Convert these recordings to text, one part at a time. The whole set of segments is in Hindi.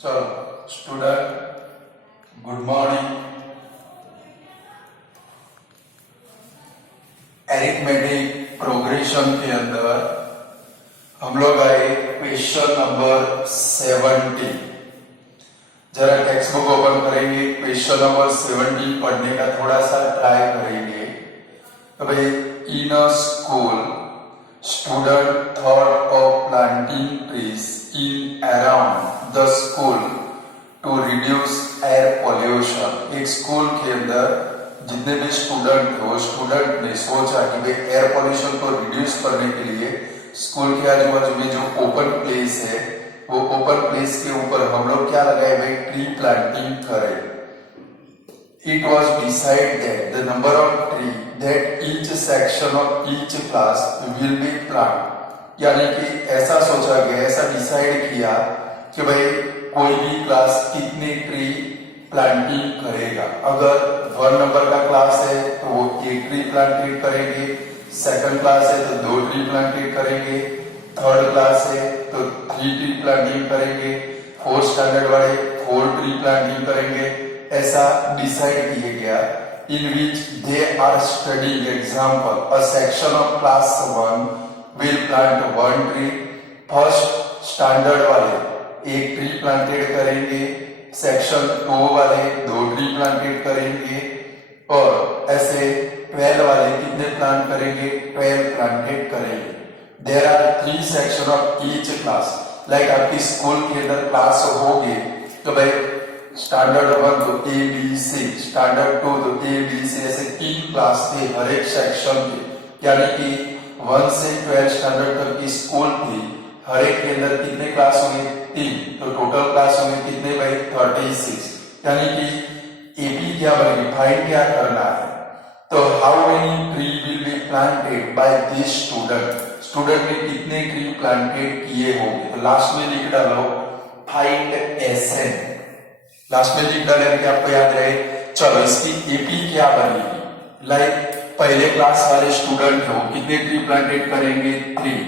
चलो student, good morning. Arithmetic progression के अंदर हम लोग आए क्वेश्चन नंबर 70। जरा टेक्स्ट बुक ओपन करेंगे, क्वेश्चन नंबर 70 पढ़ने का थोड़ा सा ट्राई करेंगे। तो भाई, in a school student thought of planting trees in around the school to reduce air pollution. एक स्कूल के अंदर जितने भी स्टूडेंट थे वो स्टूडेंट ने सोचा कि भाई एयर पॉल्यूशन को रिड्यूस करने के लिए स्कूल के आजू बाजू में जो ओपन प्लेस है वो ओपन प्लेस के ऊपर हम लोग क्या लगाए भाई, ट्री प्लांटिंग करें। It was decided that the number of tree that each section of each class will be planted। यानी कि ऐसा सोचा गया, ऐसा डिसाइड किया कि भाई कोई भी क्लास कितने ट्री प्लांटिंग करेगा। अगर 1 नंबर का क्लास है तो वो 1 ट्री प्लांटेड करेंगे, सेकंड क्लास है तो 2 ट्री प्लांटेड करेंगे, थर्ड क्लास है तो 3 ट्री प्लांटिंग करेंगे, 4th स्टैंडर्ड वाले 4 ट्री प्लांटिंग करेंगे। ऐसा डिसाइड किया गया। In which they are studying example, a section of class 1 will plant 1 tree. First standard वाले 1 ट्री प्लांटेड करेंगे, सेक्शन 2 वाले 2 ट्री प्लांटेड करेंगे, और ऐसे 12 वाले कितने प्लांट करेंगे, 12 प्लांटेड करेंगे। There are 3 section of each class. Like आपकी स्कूल के अंदर क्लास होगी तो भाई स्टैंडर्ड 1 तो ए बी सी, स्टैंडर्ड 2 तो ए बी सी, ऐसे 3 क्लास थे हर एक सेक्शन के। यानी कि 1 से 12 स्टैंडर्ड तक की स्कूल थी, हर एक के अंदर कितने क्लास होंगे, 3। तो टोटल क्लास होंगे कितने भाई, 36। यानी कि एपी क्या बनेगी, फाइंड क्या करना है। तो how many tree will be planted by this student. Student ने कितने ट्री प्लांटेड किए होंगे। तो लास्ट में लिख डालो फाइंड एसएन। लास्ट में लिख डाले कि आपको याद रहे। चलो इसकी एपी क्या बनेगी। लाइक पहले क्लास वाले स्टूडेंट हो कितने ट्री प्लांटेड करेंगे, 3,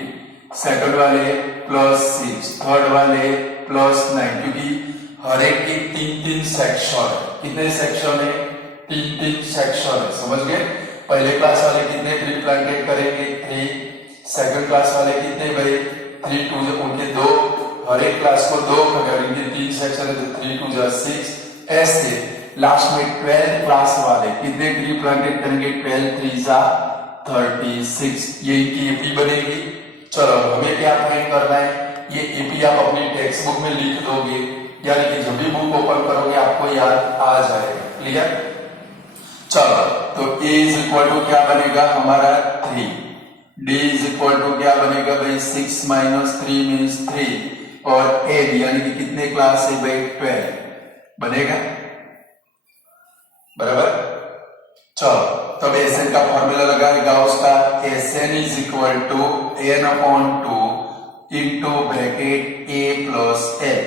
सेकंड वाले +6, थर्ड वाले +9, क्योंकि हर एक के 3-3 सेक्शन। कितने सेक्शन है, 3-3 सेक्शन है, समझ गए। पहले क्लास वाले कितने ट्री प्लांटेड करेंगे, 3। सेकंड क्लास वाले कितने भाई, 3 2 उनके 2, हर एक क्लास को 2 करेंगे, 3 सेक्शन है तो 3 2 6। ऐसे लास्ट में 12 क्लास वाले कितने ट्री प्लांटेड करेंगे, 12 3 36। ये इनकी एपी बनेगी। चलो हमें क्या फाइंड करना है, ये एपी आप अपनी टेक्स्ट बुक में लिख दोगे, यानी कि जब भी बुक ओपन करोगे आपको याद आ जाएगा। क्लियर। चलो तो a इज इक्वल टू क्या बनेगा हमारा, 3। d इज इक्वल टू क्या बनेगा भाई, 6 - 3 मीन्स 3। और n यानी कि कितने क्लास है भाई, 12 बनेगा, बराबर। चलो तब एसएन का फॉर्मूला लगाएगा उसका, SN is equal to n/2 into bracket a + l।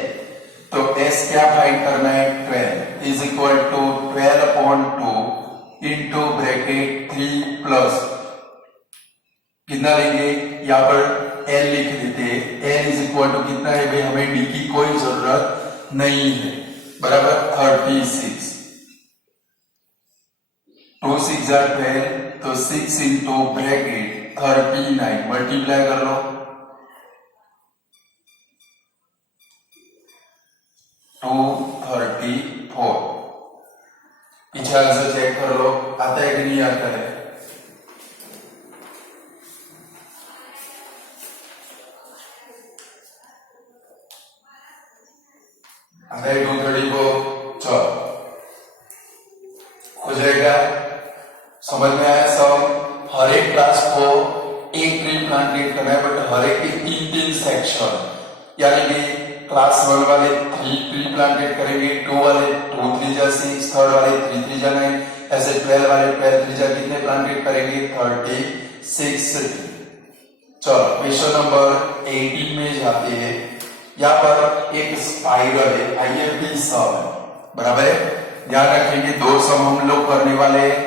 तो s क्या फाइंड करना है, 12 is equal to 12/2 into bracket 3 plus कितना लेंगे, यहाँ पर L लिख देते हैं। L इज इक्वल टू कितना है भाई, हमें D की कोई जरूरत नहीं है, बराबर 36। 2 6 12, तो 6 इंटू ब्रैकेट 39 मल्टीप्लाई कर लो, 234। पीछे आंसर चेक कर लो, आता है कि नहीं आता है। अरे 230 को चलो हो जाएगा। समझ में आया सब। हर एक क्लास को 1 ट्री प्लांटेड करना है, बट हर एक के 3-3 सेक्शन। यानी कि क्लास 1 वाले 3 ट्री प्लांटेड करेंगे, 2 वाले 2 3 6, थर्ड वाले 3 3 9, ऐसे 12 वाले 12 3 कितने प्लांटेड करेंगे, 36। चलो क्वेश्चन नंबर 18 में जाते हैं। यहाँ पर एक स्पाइरल है, IFB सम है, बराबर है। ध्यान रखेंगे 2 सम हम लोग करने वाले हैं।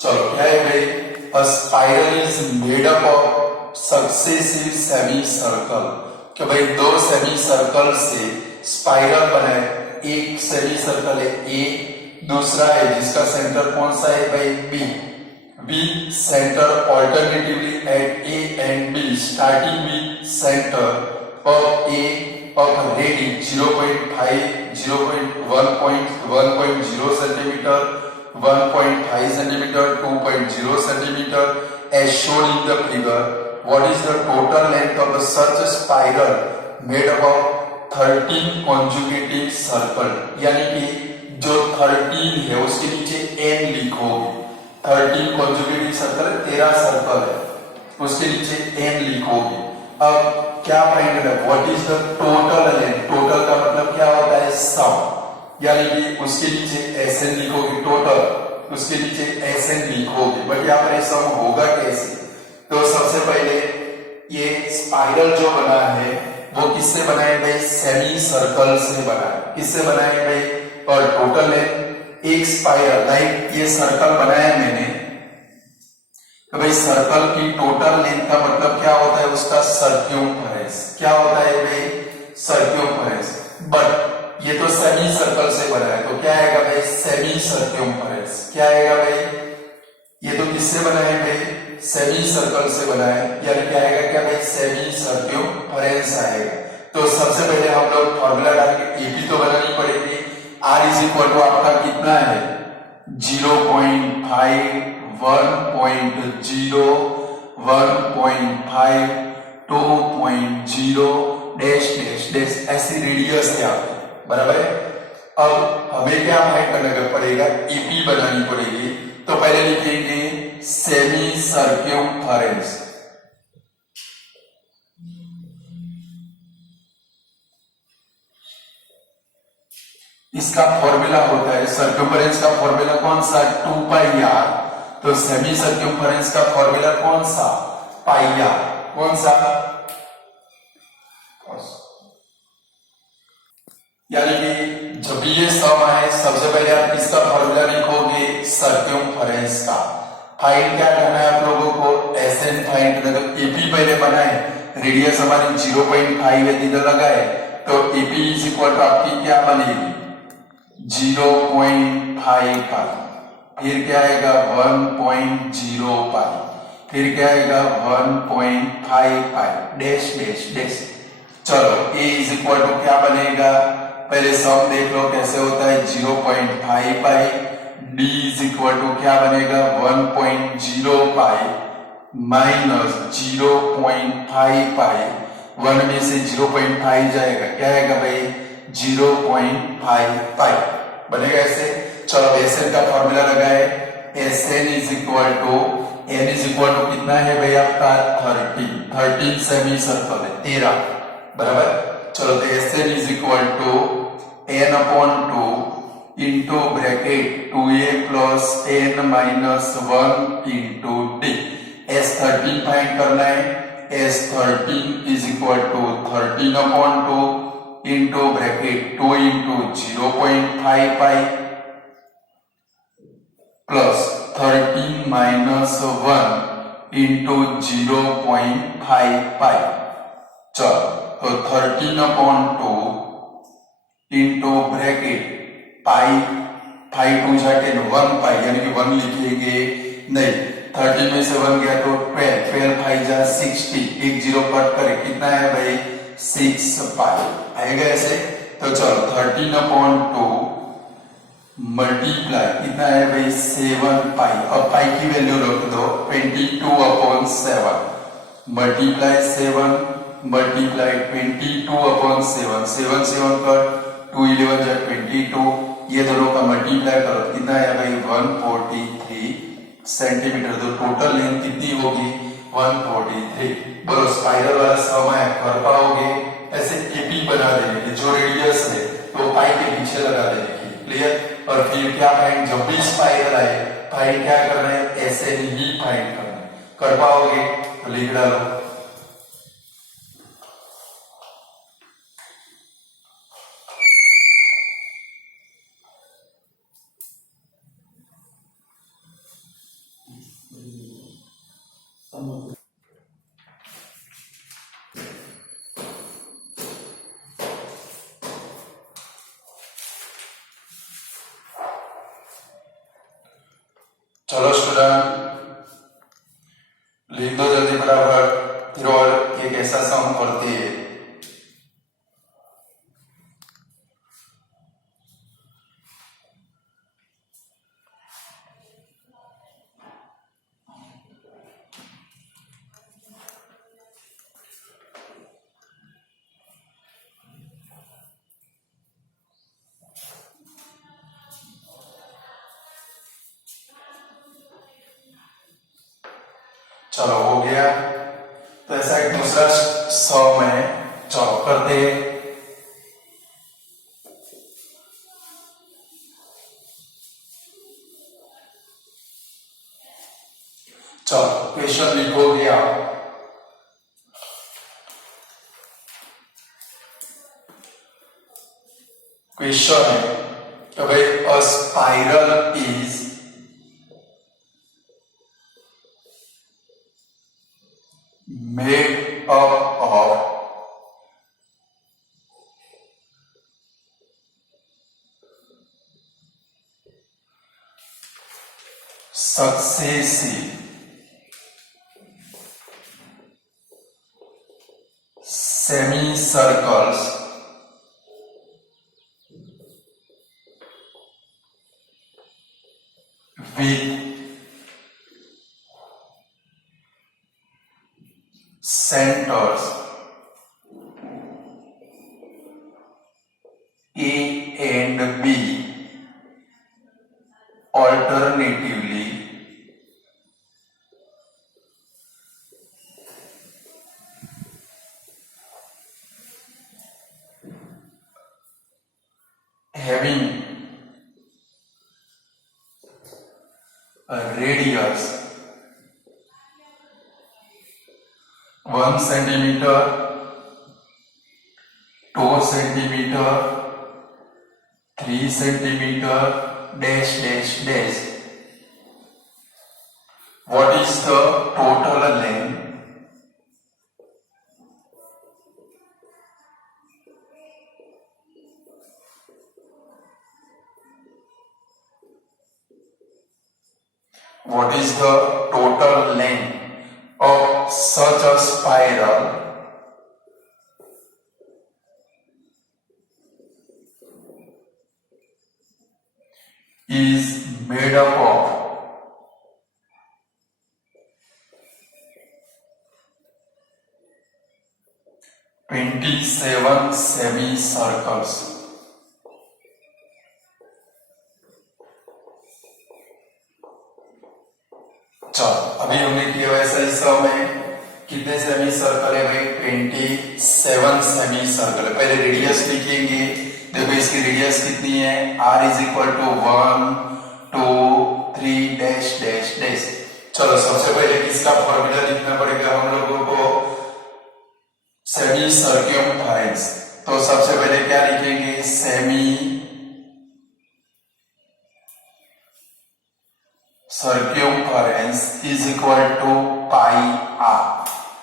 चलो क्या है भाई, a spiral is made up of successive semi circle, कि भाई दो सेमी सर्कल से स्पाइरल बनाए। एक सेमी सर्कल है ए, दूसरा है जिसका सेंटर कौन सा है भाई B. B centre alternatively at A and B, starting with centre of A of radius 0.5, 1.0 centimeter, 1.5 centimeter, 2.0 centimeter, as shown in the figure. What is the total length of the such a spiral made up of 13 consecutive circle? यानी कि जो 13 है उसके नीचे n लिखोगे। 13 consecutive circle 13 सर्कल है, उसके नीचे n लिखोगे। अब क्या फाइंड करना है? What is the total length? Total का मतलब क्या होता है? सम, यानी कि उसके नीचे एसएन लिखोगे टोटल, उसके नीचे एसएन लिखोगे। बट यहाँ पर सम होगा कैसे? तो सबसे पहले ये स्पाइरल जो बना है वो किससे बना है भाई? सेमी सर्कल से बना है। किससे बना है भाई? और टोटल लेंथ एक स्पाइरल, लाइक ये सर्कल बनाया मैंने, तो भाई सर्कल की टोटल लेंथ का मतलब क्या होता है? उसका सर्क्यूम्फरेंस। क्या होता है भाई? सर्क्यूम्फरेंस। बट ये तो सेमी सर्कल से बना है, तो क्या आएगा भाई? सेमी सर्क्यूम्फरेंस। क्या आएगा भाई? ये तो किससे बना है भाई? सेमी सर्कल से बना है, यानी क्या आएगा? क्या भाई? सेमी सर्क्यूम्फरेंस आएगा। तो सबसे पहले हम लोग फॉर्मूला डालेंगे, एपी तो बनानी पड़ेगी। आर इज इक्वल टू आपका कितना है? 0.5, 1.0, 1.5, 2.0 डैश डैश डैश, ऐसी रेडियस है आपकी, बराबर है। अब हमें क्या फाइंड करना पड़ेगा? ईपी बनानी पड़ेगी। तो पहले लिखेंगे सेमी सर्क्यूम्फरेंस। इसका फॉर्मूला होता है, सर्क्यूम्फरेंस का फॉर्मूला कौन सा? 2 पाई आर। तो सेमी सर्क्यूम्फरेंस का फॉर्मूला कौन सा? पाई आर। कौन सा? यानी कि जब भी ये सम आए सबसे पहले आप इसका फॉर्मूला लिखोगे सर्क्यूम्फरेंस का। फाइंड क्या करना है आप लोगों को? एसएन फाइंड करना। तो एपी पहले बनाए, रेडियस हमारी 0.5 है, इधर लगाए, तो एपी इज इक्वल टू आपकी क्या बनेगी? 0.5 पाई। फिर क्या आएगा? 1.0 पाई। फिर क्या आएगा? 1.5 पाई डैश डैश डैश। चलो a इज इक्वल टू क्या बनेगा? पहले सम देख लो कैसे होता है। 0.5 पाई। d इज इक्वल टू क्या बनेगा? 1.0 पाई माइनस 0.5 पाई। 1 में से 0.5 जाएगा, क्या आएगा भाई? 0.5 पाई बनेगा ऐसे। चलो एसएन का फॉर्मूला लगाए। SN is equal to, n is equal to कितना है भाई आपका? 13 सेमी सर्कल है, 13, बराबर। चलो तो SN is equal to n upon 2 into bracket 2a plus n minus 1 into d. S 13 find करना है। एस 13 is equal to 13 upon 2 into bracket 2 into 0.5 pi plus 13 minus 1 into 0.5 pi. चलो तो 13 अपॉन 2 इंटू ब्रैकेट पाई, 5 2 जा 10, 1 पाई, यानी कि 1 लिखेंगे नहीं, 30 में से 1 गया तो 12, 12 5 जा 60, एक जीरो कट करे, कितना है भाई? 6 पाई आएगा ऐसे। तो चलो 13 अपॉन 2 मल्टीप्लाई कितना है भाई? 7 पाई। अब पाई की वैल्यू रख दो, 22 अपॉन 7 मल्टीप्लाई 7 मल्टीप्लाई 22 अपॉन 7, 7 7 कर 2 11 जा 22, ये दोनों का मल्टीप्लाई करो, कितना है भाई? 143 सेंटीमीटर। तो टोटल लेंथ कितनी होगी? 143। बोलो स्पाइरल वाला सम है, कर पाओगे? ऐसे एपी बना देने की, जो रेडियस है तो पाई के पीछे लगा देने की, क्लियर। और फिर क्या फाइंड? जब भी स्पाइरल आए फाइंड क्या करना है? ऐसे ही फाइंड करना है। कर पाओगे तो लिख डालो। चलो स्टूडेंट, लिख दो जल्दी फटाफट फिर और ये कैसा साउंड करती है। चलो हो गया। तो ऐसा एक दूसरा सॉन्ग है, चलो करते हैं। चलो क्वेश्चन लिखोगे आप। क्वेश्चन है कि भाई अ spiral is made up of successive semicircles with centers A and B alternatively having a radius 1 centimeter, 2 centimeter, 3 centimeter, dash dash dash. What is the total length what is the total length of such a spiral is made up of (27 semicircles. चलो अभी हमने किया वैसा हिस्सा में कितने सेमी सर्कल है भाई 27 सेमी सर्कल है। पहले रेडियस लिखेंगे, देखो इसकी रेडियस कितनी है r is equal to 1 2 3 dash dash dash. चलो सबसे पहले किसका फॉर्मूला लिखना पड़ेगा हम लोगों को, सेमी सर्क्यूम्फरेंस। तो सबसे पहले क्या लिखेंगे, semi circumference is equal to pi R,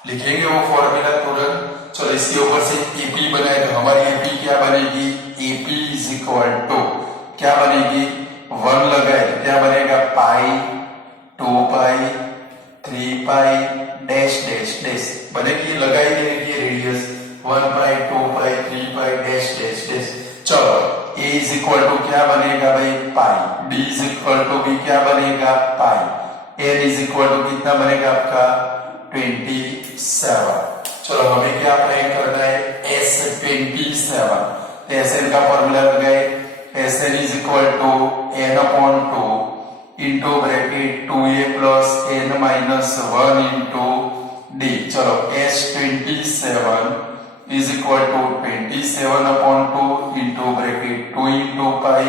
लिखेंगे वो फॉर्मूला तुरंत। चलो इसके ऊपर से एपी बनाए तो हमारी एपी क्या बनेगी, एपी इज इक्वल टू क्या बनेगी 1 लगाए तो क्या बनेगा पाई 2 पाई 3 पाई डैश डैश डैश बनेगी, लगाई देगी रेडियस 1 पाई 2 पाई 3 पाई डैश डैश डैश। चलो a इज इक्वल टू क्या बनेगा भाई पाई, b इज इक्वल टू भी क्या बनेगा पाई, n इज इक्वल टू कितना बनेगा आपका 27। चलो हमें क्या फाइंड करना है S27, Sn का फॉर्मूला लगाए, Sn is equal to n upon 2 into bracket 2a plus n minus 1 into d। चलो S27 is equal to 27 upon 2 into bracket 2 into pi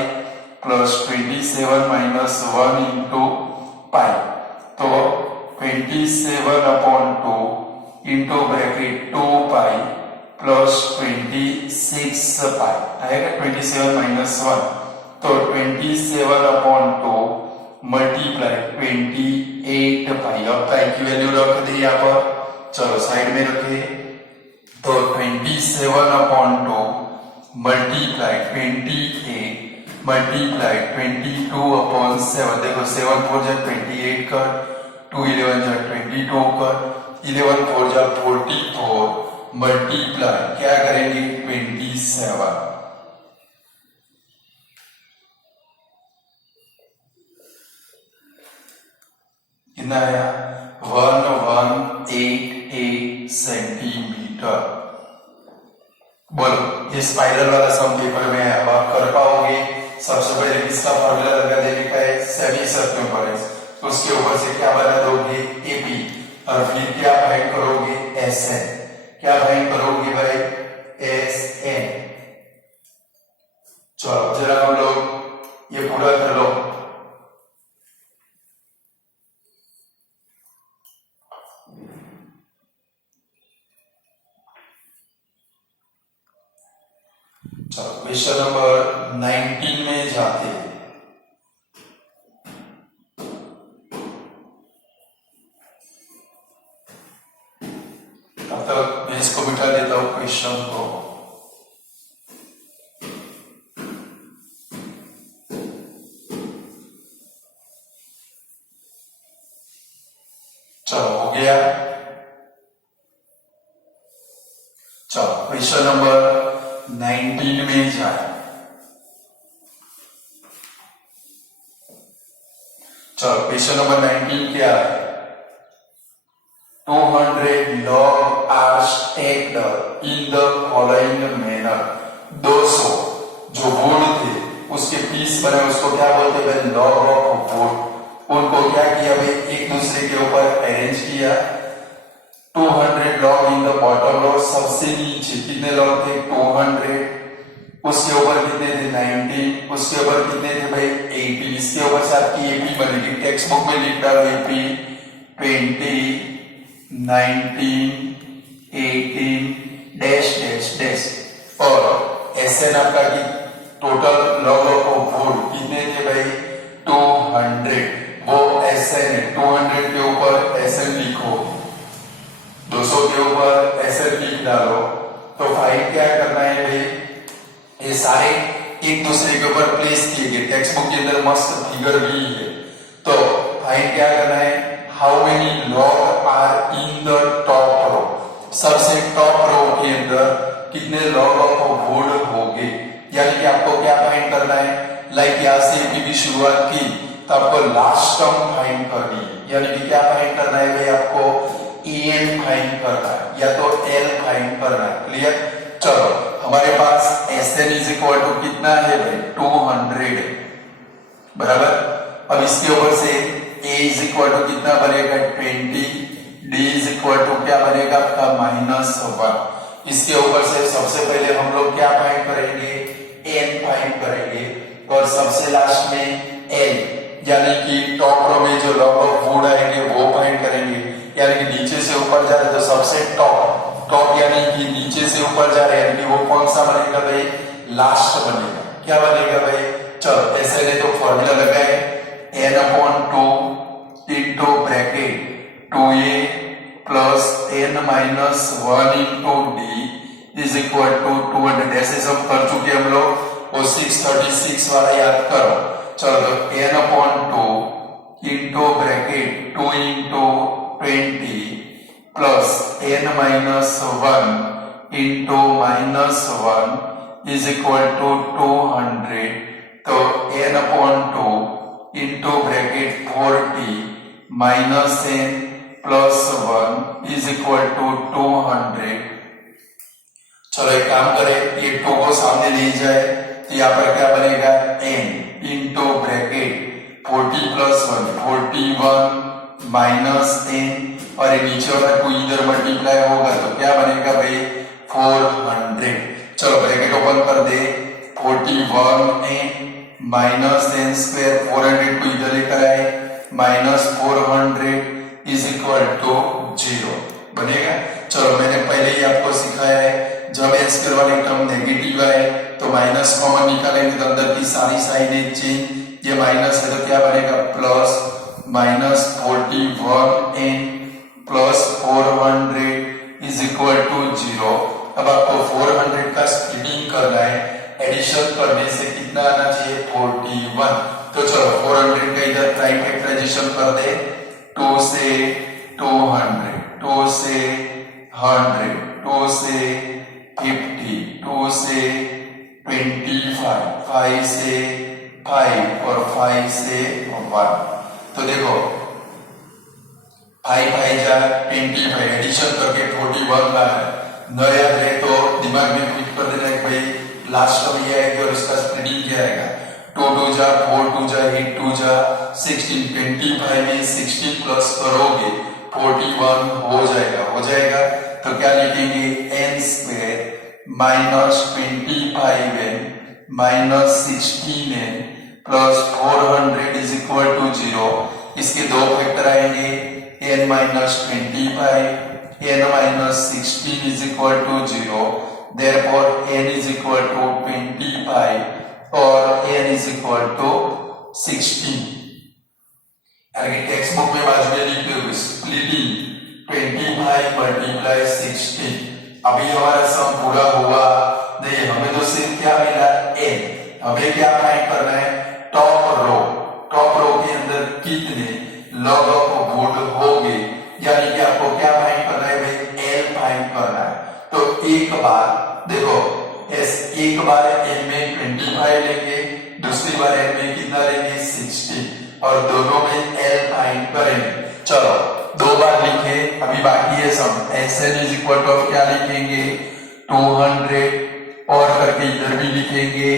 plus 27 minus 1 into pi। तो 27 upon 2 into bracket 2 pi plus 26 pi आएगा 27 minus 1। तो 27 upon 2 multiply 28 pi। अब pi की वैल्यू रख दी यहाँ पर, चलो साइड में रखिए। तो 27 upon 2 multiply 28 मल्टीप्लाई 22/7, देखो 7 4 जा 28 कर, 2 11 जा 22 कर, 11 4 जा 44, मल्टीप्लाई क्या करेंगे 27, कितना आया 1188 सेंटीमीटर। बोलो ये स्पाइरल वाला सम पेपर में है, अब आप कर पाओगे। सबसे पहले किसका फॉर्मूला लगा देने का है, सेमी सर्कम्फरेंस, तो उसके ऊपर से क्या बना दोगे एपी, और फिर क्या फाइंड करोगे एसएन, क्या फाइंड करोगे भाई एसएन। चलो जरा हम लोग ये पूरा कर लो। चलो क्वेश्चन नंबर 19 में जाते हैं। तब तक मैं इसको बिठा देता हूं क्वेश्चन को। चलो हो गया। चलो क्वेश्चन नंबर 19 में जाए। चलो क्वेश्चन नंबर 19 क्या है, 200 log are stacked in the following manner। 200 जो वुड थे उसके पीस बने, उसको क्या बोलते हैं लॉग ऑफ वुड। उनको क्या किया भाई एक दूसरे के ऊपर अरेंज किया। 200 log in the bottom row, सबसे नीचे कितने लॉग थे 200, उसके ऊपर कितने थे 19, उसके ऊपर कितने थे भाई 18, इसके ऊपर से आपकी एपी बनेगी। टेक्स्ट बुक में लिख डालो एपी 20 19 18 डैश डैश डैश, और एसएन आपका की टोटल लॉग ऑफ वुड कितने थे भाई 200, वो एसएन है। 200 के ऊपर एसएन लिखो, 200 के ऊपर एसएन लिख डालो। तो फाइंड क्या करना है भाई, ये सारे एक दूसरे के ऊपर प्लेस किए गए, टेक्स्ट बुक के अंदर मस्त फिगर भी है। तो फाइंड क्या करना है, how many log are in the top row, सबसे टॉप रो के अंदर कितने लॉग ऑफ वुड होंगे, यानी कि आपको क्या फाइंड करना है। लाइक यहां से एपी की शुरुआत की तो आपको लास्ट टर्म फाइंड करनी है, यानी कि क्या फाइंड करना है भाई आपको एन फाइंड करना है या तो एल फाइंड करना है। क्लियर। चलो हमारे पास एसएन इज इक्वल टू कितना है भाई 200 बराबर। अब इसके ऊपर से ए इज इक्वल टू कितना बनेगा 20, डी इज इक्वल टू क्या बनेगा आपका -1। इसके ऊपर से सबसे पहले हम लोग क्या फाइंड करेंगे एन फाइंड करेंगे, और सबसे लास्ट में एल, यानी कि टॉप रो में जो लॉग ऑफ वुड आएंगे वो फाइंड करेंगे। यानी कि नीचे से ऊपर जा रहे तो सबसे टॉप यानी कि नीचे से ऊपर जा रहे हैं, यानी कि वो कौन सा बनेगा भाई लास्ट बनेगा। क्या बनेगा भाई, चलो ऐसे नहीं तो फॉर्मूला लगाए n/2 into bracket 2a plus n-1 into d is equal to 200। ऐसे सब कर चुके हम लोग, वो 636 वाला याद करो। चलो तो n/2 into bracket 2 into 20 plus n-1 into -1 is equal to 200। तो n/2 into bracket 40 minus n plus 1 is equal to 200। चलो एक काम करें, ये 2 को सामने ले जाए तो यहाँ पर क्या बनेगा n into bracket 40 plus 1 41 minus n, और ये नीचे वाला 2 इधर मल्टीप्लाई होगा तो क्या बनेगा भाई 400। चलो ब्रैकेट ओपन कर दे, 41n माइनस n स्क्वायर 400 को इधर लेकर आए -400 इज इक्वल टू 0 बनेगा। चलो मैंने पहले ही आपको सिखाया है, जब n स्क्वायर वाली टर्म नेगेटिव आए तो माइनस कॉमन निकालेंगे तो अंदर की सारी साइडें चेंज, ये माइनस है तो क्या बनेगा plus -41n plus 400 is equal to 0। अब आपको 400 का स्प्लिटिंग करना है, एडिशन करने से कितना कितना आना चाहिए 41। तो चलो 400 का इधर प्राइम फैक्टराइजेशन कर दे, 2 से 200, 2 से 100, 2 से 50, 2 से 25, 5 से 5 और 5 से 1। तो देखो 5 5 जा 25, एडिशन करके 41 ला है। न याद रहे तो दिमाग में क्विक कर देना है भाई लास्ट टर्म ये आएगा और इसका स्प्लिटिंग क्या आएगा। 2 2 जा 4 2 जा 8 2 जा 16, 25 में 16 प्लस करोगे 41 हो जाएगा। तो क्या लिखेंगे n square minus 25n minus 16n plus 400 is equal to 0। इसके दो फैक्टर आएंगे, n minus 25 n minus 16 is equal to 0, therefore n is equal to 25 और n is equal to 16। यानी टेक्स्ट बुक में बाजू में लिखे हुए स्प्लिटिंग 25 मल्टीप्लाई 16। अभी हमारा सम पूरा हुआ नहीं, हमें तो सिर्फ क्या मिला n। हमें क्या फाइंड करना है, टॉप रो के अंदर कितने लॉग ऑफ वुड होंगे, यानी कि आपको क्या फाइंड करना है भाई, L फाइंड करना है। तो एक बार देखो एक बार n में 25 लेंगे, दूसरी बार n में कितना लेंगे 16 और दोनों में L फाइंड करेंगे। चलो दो बार लिखे, अभी बाकी है सम। Sn इज इक्वल टू क्या लिखेंगे 200 और करके इधर भी लिखेंगे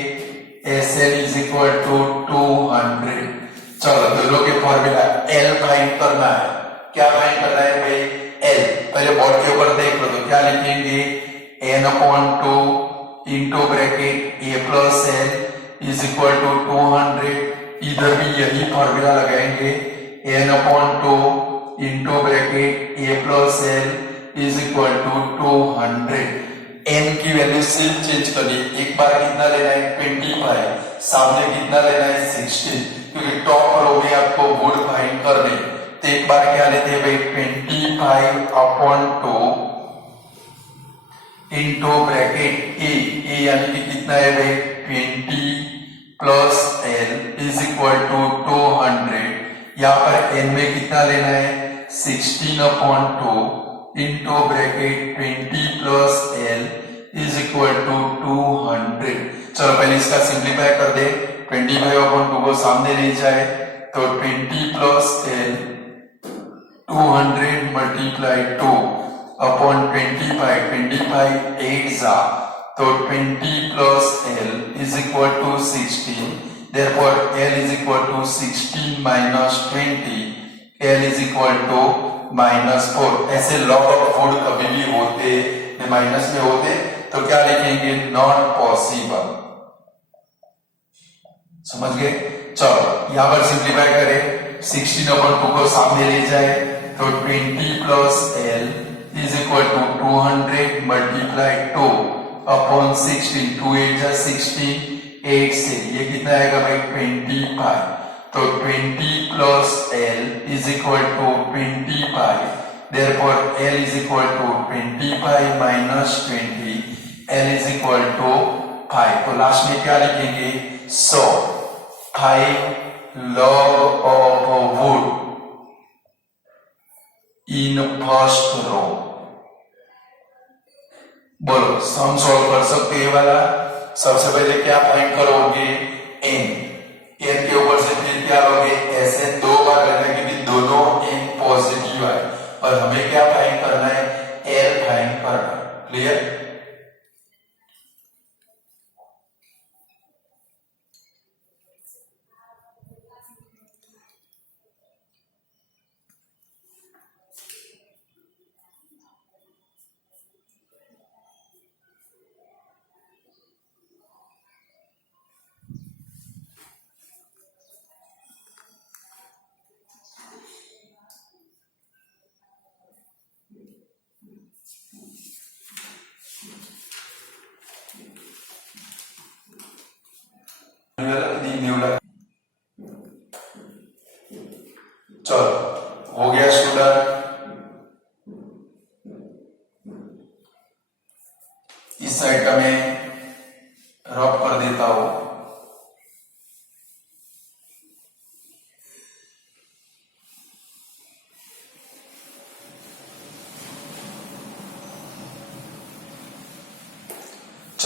Sn इज इक्वल टू 200। चलो दोनों के फॉर्मूला L फाइंड करना है। क्या फाइंड करना है भाई L। पहले बोर्ड के ऊपर देख लो तो क्या लिखेंगे n/2 into bracket a plus l is equal to 200। इधर भी यही फॉर्मूला लगाएंगे n/2 into bracket a plus l is equal to 200। n की वैल्यू सिर्फ चेंज करनी, एक बार कितना लेना है 25, सामने कितना लेना है 16, क्योंकि टॉप रो में आपको वुड फाइंड करने। तो एक बार क्या लेते हैं भाई 25/2 इंटू ब्रैकेट ए यानी कि कितना है भाई 20 plus l is equal to 200। यहाँ पर n में कितना लेना है 16/2 into bracket 20 plus l is equal to 200। चलो पहले इसका सिंप्लीफाई कर दे, 25/2 को सामने ले जाए तो 20 प्लस l 200 मल्टीप्लाई 2 अपॉन 25 8 जा तो 20 plus l is equal to 16। Therefore l is equal to 16 minus 20, l is equal to -4। ऐसे लॉग ऑफ वुड कभी भी होते माइनस में होते तो क्या लिखेंगे नॉट पॉसिबल। समझ गए। चलो यहां पर सिंप्लीफाई करें, 16/2 को सामने ले जाए तो 20 plus l is equal to 200 multiply 2 upon 16, 2 8 जा 16, 8 से ये कितना आएगा भाई 25। तो 20 plus l is equal to 25, therefore l is equal to 25 minus 20, l is equal to 5। तो लास्ट में क्या लिखेंगे 5 log of wood in first row। बोलो सम सॉल्व कर सकते हैं वाला। सबसे पहले क्या फाइंड करोगे n के ऊपर से फिर क्या लोगे Sn, दो बार लेना क्योंकि दोनों n पॉजिटिव है और हमें क्या फाइंड करना है L फाइंड करना है। क्लियर। चलो हो गया स्टूडेंट। इस साइड का मैं रब कर देता हूं।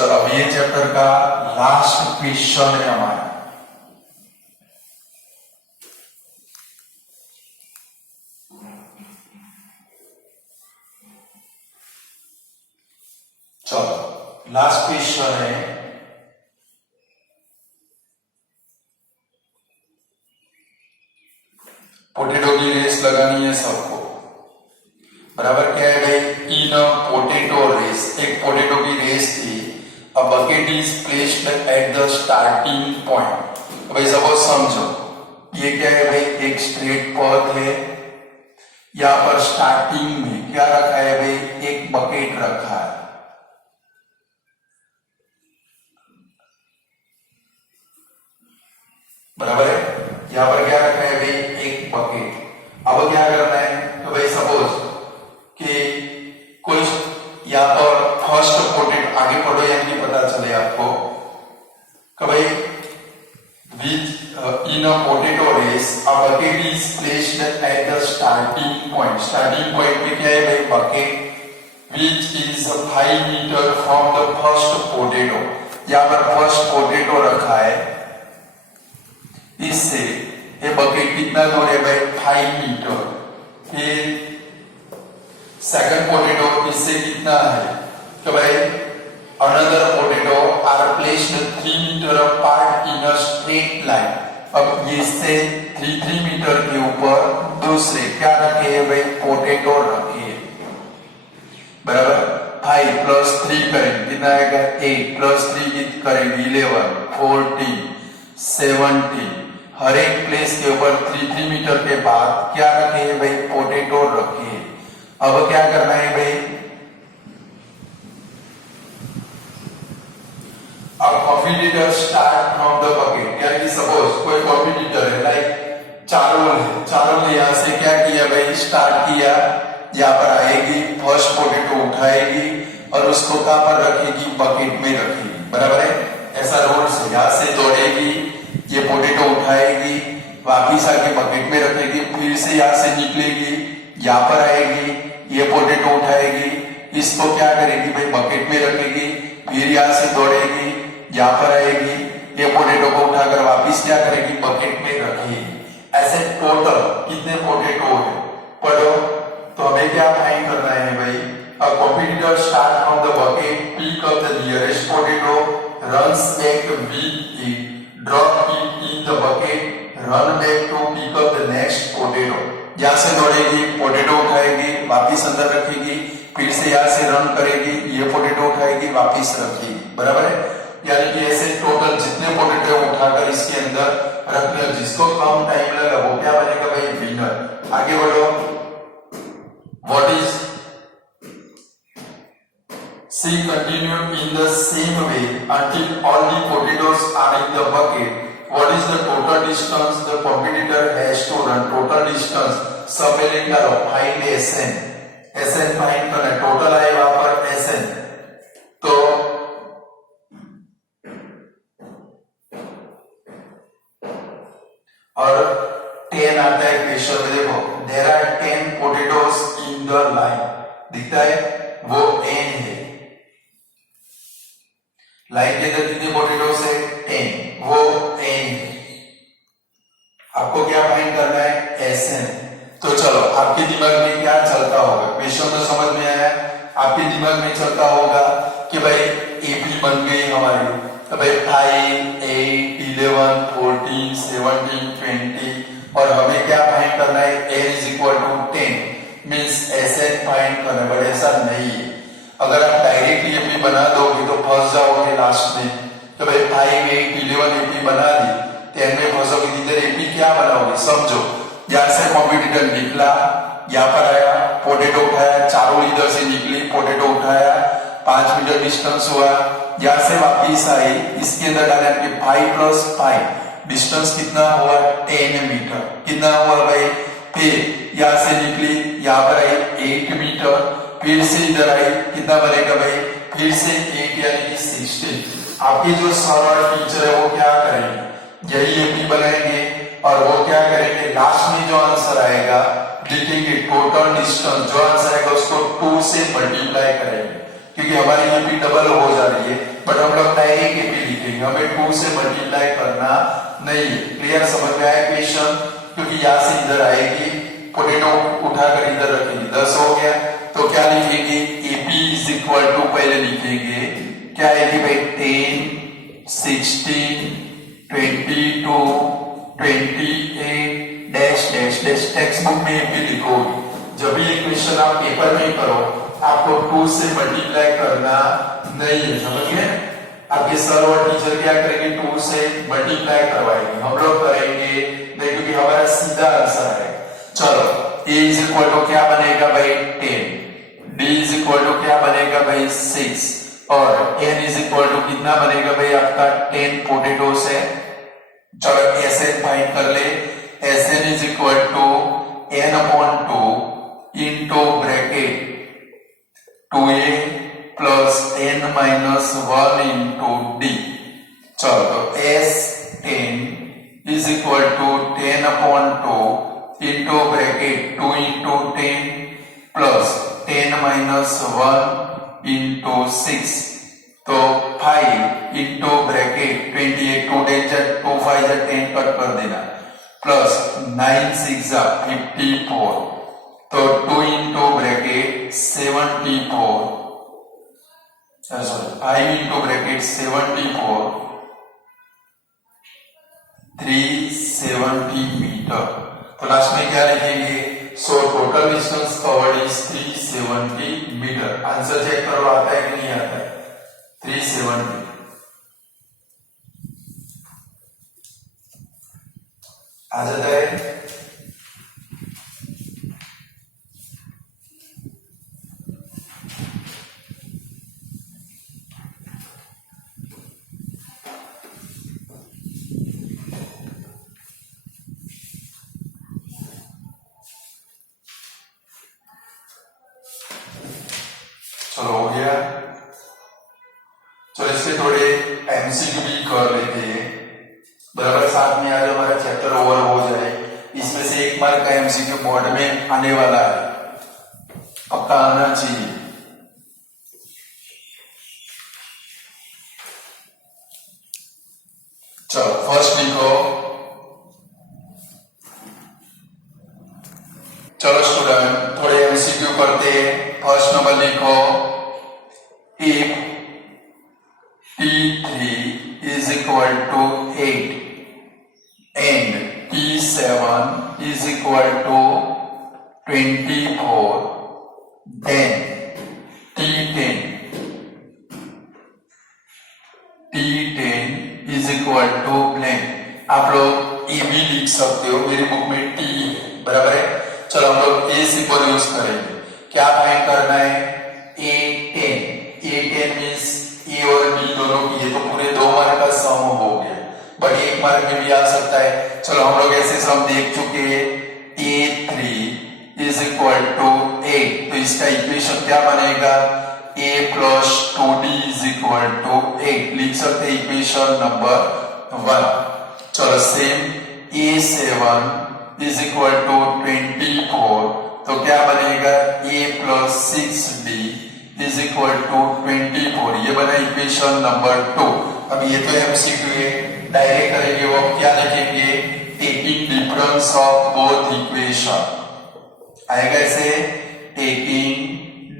चलो अब ये चैप्टर का लास्ट क्वेश्चन है हमारा। चलो लास्ट क्वेश्चन है, पोटेटो की रेस लगानी है सबको, बराबर। क्या है भाई, इन अ पोटेटो रेस, एक पोटेटो की रेस थी, a bucket is placed at the starting point. भाई सपोज समझो ये क्या है भाई, एक स्ट्रेट पथ है, यहां पर स्टार्टिंग में क्या रखा है भाई, एक बकेट रखा है, बराबर है। यहां पर क्या रखा है भाई, एक बकेट। अब क्या करना है, तो भाई सपोज कि कोई यहां पर फर्स्ट पोटेटो, आगे पढ़ो यानी पता चले आपको कि भाई in a potato race a bucket is placed at the starting point। starting point पे क्या है भाई, bucket which is 5 meter from the first potato। यहाँ पर फर्स्ट पोटेटो रखा है, इससे ये बकेट कितना दूर है भाई, 5 मीटर। फिर सेकंड पोटेटो इससे कितना है, तो भाई another potato are placed 3 metre apart in a straight line. अब ये से 3 मीटर के ऊपर दूसरे क्या रखे है भाई, पोटेटो रखे है, बराबर। 5 प्लस 3 करेंगे कितना आएगा, 8 प्लस 3 करेंगे 11 14 17। हर एक प्लेस के ऊपर 3 मीटर के बाद क्या रखे है भाई, पोटेटो रखे है। अब क्या करना है भाई, अब competitor start from the bucket, यानी कि सपोज कोई कॉम्पिटिटर है लाइक चारों ने यहाँ से क्या किया भाई, स्टार्ट किया, यहाँ पर आएगी, फर्स्ट पोटेटो उठाएगी और उसको कहां पर रखेगी, बकेट में रखेगी, बराबर है। ऐसा रोड से यहाँ से दौड़ेगी, ये पोटेटो उठाएगी, वापिस आके बकेट में रखेगी, फिर से यहाँ से निकलेगी, यहाँ पर आएगी, ये पोटेटो उठाएगी, इसको क्या करेगी भाई, बकेट में रखेगी, फिर यहाँ से दौड़ेगी, यहाँ पर आएगी, ये पोटेटो को उठाकर वापिस क्या करेगी, बकेट में रखेगी। ऐसे टोटल कितने पोटेटो है पढ़ो। तो हमें क्या फाइंड करना है भाई, a competitor start from the bucket, pick up the nearest potato, runs back with it, drop it in the bucket, run back to pick up the next potato. यहाँ से दौड़ेगी, पोटेटो उठाएगी, वापिस अंदर रखेगी, फिर से यहाँ से रन करेगी, ये पोटेटो उठाएगी, वापिस रखेगी, बराबर है। यानी कि ऐसे टोटल जितने पोटेटो उठाकर इसके अंदर रखने, जिसको कम टाइम लगा वो क्या बनेगा भाई, विनर। आगे बढ़ो, what is c continue in the same way until all the potatoes are in the bucket. What is the total distance the competitor has to run. Total distance सब में निकालो, फाइंड एसएन, एसएन फाइंड करना, टोटल आए वहां पर एसएन, तो और 10 आता है क्वेश्चन में, देखो there are 10 potatoes in the line, दिखता है वो n है, लाइन के अंदर कितने पोटेटोज है, 10, वो n है। आपको क्या फाइंड करना है, एसएन। तो चलो आपके दिमाग में क्या चलता होगा, क्वेश्चन तो समझ में आया, आपके दिमाग में चलता होगा कि भाई एपी बन गई हमारी, तो भाई 5 8 11 14 17 20 और हमें क्या फाइंड करना है, n is equal to 10 means SN find करना है। बट ऐसा नहीं है, अगर आप डायरेक्टली एपी बना दोगे तो फंस जाओगे लास्ट में। तो भाई 5 8 11 एपी बना दी, 10 में फंसोगे, इधर एपी क्या बनाओगे, समझो। यहाँ से कॉम्पिटिटर निकला, यहाँ पर आया, पोटेटो उठाया, चारों इधर से निकली, पोटेटो उठाया, 5 मीटर डिस्टेंस हुआ, यहाँ से वापिस आई, इसके अंदर डाले 5 प्लस 5 डिस्टेंस कितना हुआ, 10 मीटर। कितना हुआ भाई, फिर यहाँ से निकली, यहाँ पर आई 8 मीटर, फिर से इधर आई, कितना बनेगा भाई, फिर से 8 यानी कि 16। आपके जो सर और टीचर है वो क्या करेंगे, यही एपी बनाएंगे और वो क्या करेंगे, लास्ट में जो आंसर आएगा लिखेंगे टोटल डिस्टेंस, जो आंसर आएगा उसको 2 से मल्टीप्लाई करेंगे, क्योंकि हमारी एपी डबल हो जा रही है। बट हम लोग डायरेक्ट एपी लिखेंगे, हमें 2 से मल्टीप्लाई करना नहीं। क्लियर, समझ में आया क्वेश्चन? क्योंकि यहाँ से इधर आएगी, पोटेटो उठाकर इधर रखेंगे, 10 हो गया तो क्या लिखेंगे, एपी इज इक्वल टू पहले लिखेंगे क्या आएगी भाई, 10, 16, 22, 28 dash dash dash. Text book में एपी लिखोगे, जब भी ये क्वेश्चन आप पेपर में करो आपको 2 से मल्टीप्लाई करना नहीं है, समझ गए? आपके सर और टीचर क्या करेंगे, 2 से मल्टीप्लाई करवाएंगे, हम लोग करेंगे नहीं क्योंकि हमारा सीधा आंसर है। चलो, a इज इक्वल टू क्या बनेगा भाई 10, d इज इक्वल टू क्या बनेगा भाई 6 और n इज इक्वल टू कितना बनेगा भाई आपका 10 पोटेटोस है। चलो Sn फाइंड कर ले, Sn is equal to n upon 2 into bracket 2a plus n minus 1 into d। चलो तो S10 is equal to 10 upon 2 into bracket 2 into 10 plus 10 minus 1 into 6 तो 5 इंटू ब्रैकेट 28 2 10 2 5 10 कट कर देना प्लस 9 6 54 तो 2 into bracket 74 sorry 5 into bracket 74 370 metre. तो लास्ट में क्या लिखेंगे, so total distance covered is 370 metre. Answer check करो आता है कि नहीं आता है, 370। आ जाता है? चलो हो गया। चलो इसके थोड़े एमसीक्यू भी कर लेते हैं, बराबर साथ में आज हमारा चैप्टर ओवर हो जाए। इसमें से 1 मार्क का एमसीक्यू बोर्ड में आने वाला है, पक्का आना चाहिए। चलो फर्स्ट लिखो, चलो स्टूडेंट थोड़े एमसीक्यू करते हैं। फर्स्ट नंबर लिखो, if T3 is equal to 8 and T7 is equal to 24 then T10 is equal to blank। आप लोग ए भी लिख सकते हो, मेरी बुक में टी है, बराबर है। चलो हम लोग ए सिंबल यूज करेंगे। क्या फाइंड करना है, A10 मींस ए और बी दोनों की, ये तो पूरे 2 मार्क का सम हो गया, बट 1 मार्क में भी आ सकता है। चलो हम लोग ऐसे सम देख चुके हैं, A3 इज इक्वल टू 8, तो इसका इक्वेशन क्या बनेगा, a plus 2d is equal to 8 लिख सकते हैं इक्वेशन नंबर 1। चलो same A7 is equal to 24, तो क्या बनेगा a plus 6d is equal to 24, ये बना इक्वेशन नंबर 2। अब ये तो एमसीक्यू है, डायरेक्ट करेंगे वो क्या लिखेंगे, taking difference of both equation आएगा ऐसे, taking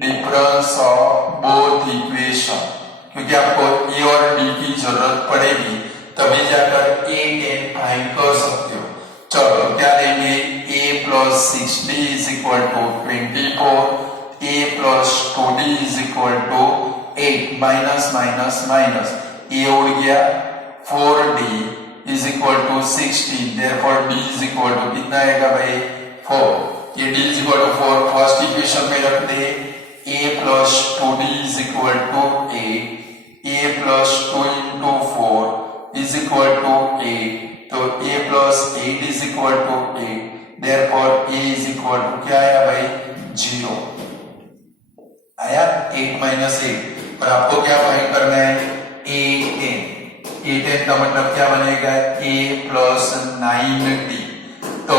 difference of both equation, क्योंकि आपको ए और बी की जरूरत पड़ेगी तभी जाकर A10 फाइंड कर सकते हो। चलो क्या लेंगे, a plus 6d is equal to 24, a plus 2d is equal to 8, minus minus minus a उड़ गया, 4d is equal to 16, therefore d is equal to कितना आएगा भाई 4, ये d is equal to 4 first equation में रख दे, a plus 2d is equal to 8, a plus 2 into 4 is equal to 8, तो a plus 8 is equal to 8, therefore a is equal to क्या आया भाई 0 आया, 8 माइनस 8। और आपको क्या फाइंड करना है, A10 का मतलब क्या बनेगा, a प्लस 9d, तो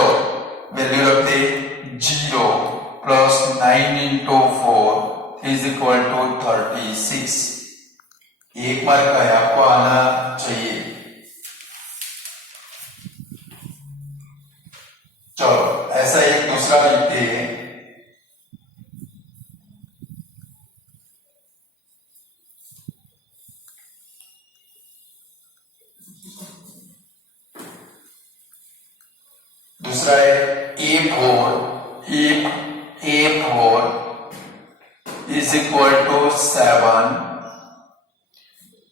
वैल्यू रखते 0 plus 9 into 4 is equal to 36। 1 mark का है, आपको आना चाहिए। चलो ऐसा एक दूसरा लिखते हैं। दूसरा है A4 is equal to 7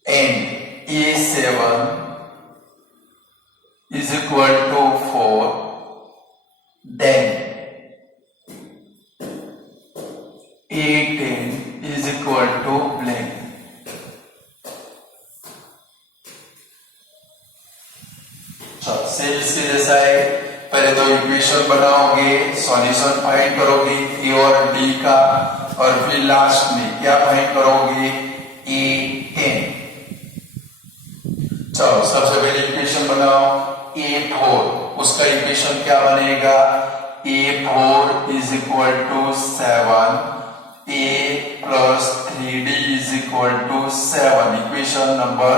and A7 is equal to 4, then A10 is equal to blank. चलो सेम इसके जैसा है। पहले तो इक्वेशन बनाओगे, सॉल्यूशन फाइंड करोगे ए और डी का, और फिर लास्ट में क्या फाइंड करोगे, A10। चलो सबसे पहले इक्वेशन बनाओ A4, उसका इक्वेशन क्या बनेगा, A4 is equal to 7, A plus 3D is equal to 7, equation number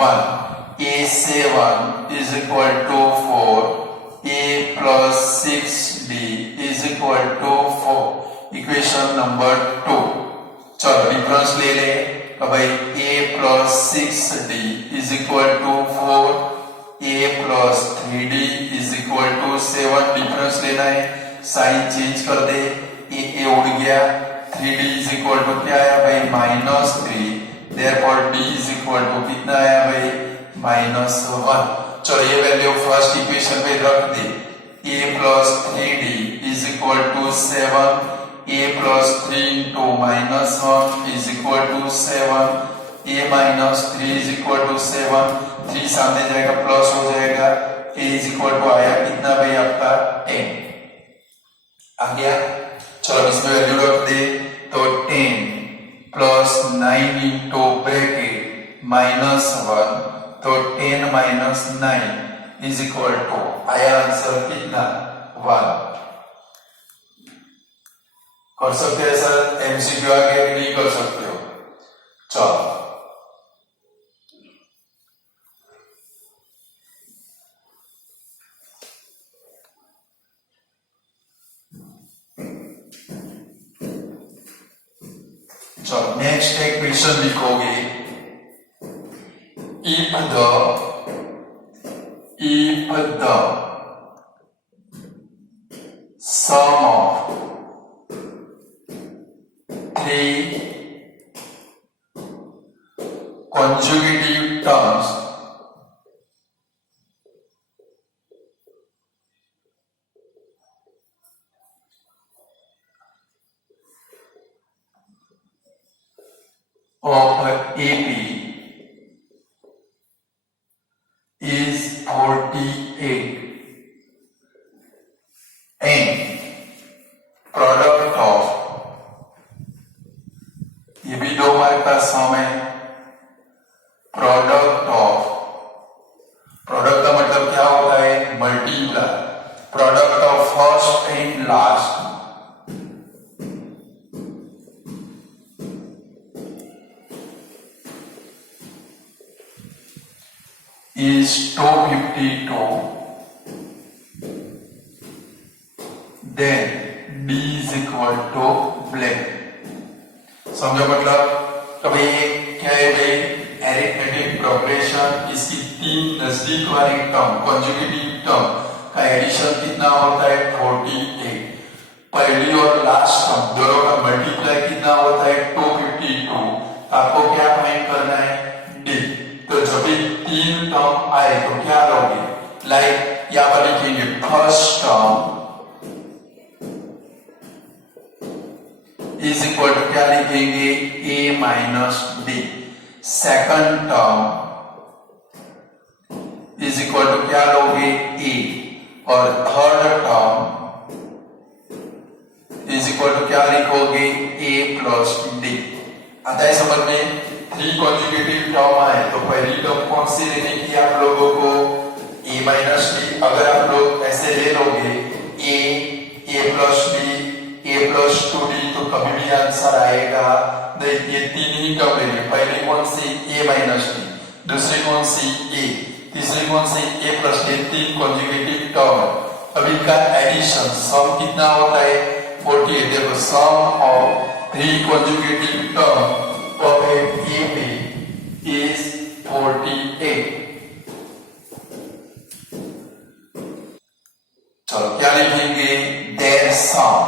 1। A7 is equal to 4, A plus 6D is equal to 4, equation number 2। चलो डिफरेंस ले ले तो भाई A plus 6D is equal to 4, A plus 3D is equal to 7, difference लेना है, साइन चेंज कर दे, A उड़ गया, 3D is equal to क्या आया भाई -3, therefore D is equal to कितना आया भाई -1। चलो ये वैल्यू फर्स्ट इक्वेशन पे रख दे, A plus 3D is equal to 7, A plus 3 into -1 is equal to 7, A minus 3 is equal to 7, 3 सामने जाएगा प्लस हो जाएगा, A is equal to आया कितना भाई आपका 10 आ गया। चलो इसमें वैल्यू रख दे तो 10 plus 9 into bracket -1, तो 10 minus 9 is equal to आया आंसर कितना 1। कर सकते हैं सर, एमसीक्यू आगे नहीं कर सकते हो। चलो चलो नेक्स्ट एक क्वेश्चन लिखोगे, if the sum of 3 consecutive terms of AP is 48 and product of, ये भी 2 मार्क का सम है, प्रोडक्ट का मतलब क्या होता है, multiply, product of first and last is 252, then D is equal to blank। समझो मतलब, तो भाई क्या है भाई, एरिथमेटिक प्रोग्रेशन, इसकी 3 नजदीक वाली टर्म कॉन्जुगेटिव टर्म का एडिशन कितना होता है 48, पहली और लास्ट टर्म दोनों का मल्टीप्लाई कितना होता है 252, आपको क्या फाइंड करना है D। तो जब भी 3 टर्म आए तो क्या लोगे, लाइक यहां पर लिखेंगे first term is equal to क्या लिखेंगे A minus D, second term is equal to क्या लोगे A, और third term is equal to क्या लिखोगे A प्लस D। आता है समझ में, 3 कॉन्जुगेटिव टर्म आए तो पहली टर्म कौन सी लेने की आप लोगों को, A माइनस D। अगर आप लोग ऐसे ले लोगे A plus D, A a+2d, तो कभी भी आंसर आएगा नहीं। ये तीन ही टर्म लेंगे, पहली कौन सी a-d, दूसरी कौन सी a, तीसरी कौन सी a+d, तीन कॉन्जुगेटिव टर्म। अब इनका एडिशन सम कितना होता है 48। देखो sum of three consecutive term of A B is 48। चलो क्या लिखेंगे, देयर सम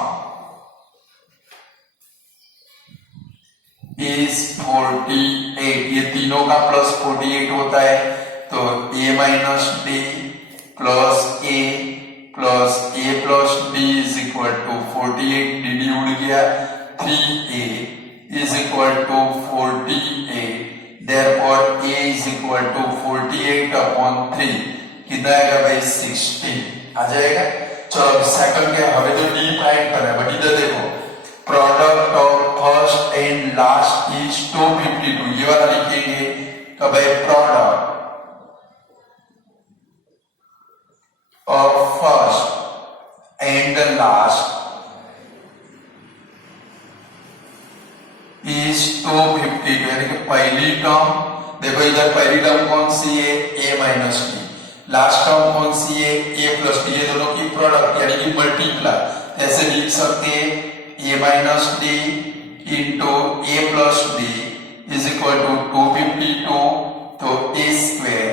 इज 48। ये तीनों का प्लस 48 होता है, तो a-d plus a plus a+d is equal to 48, dd उड़ गया, 3a is equal to 48, therefore a is equal to 48/3, कितना आएगा भाई 16 आ जाएगा। चलो सेकंड के हमें जो डी फाइंड करना है, बट इधर देखो product of first and last is 252, ये वाला लिखेंगे। तो भाई product of first and the last is 252, यानी कि पहली टर्म देखो, इधर पहली टर्म कौन सी है a-d, लास्ट टर्म कौन सी है a+d, ये दोनों की प्रोडक्ट यानी कि मल्टीप्लाई। ऐसे लिख सकते हैं a-d into a+d is equal to 252, तो a square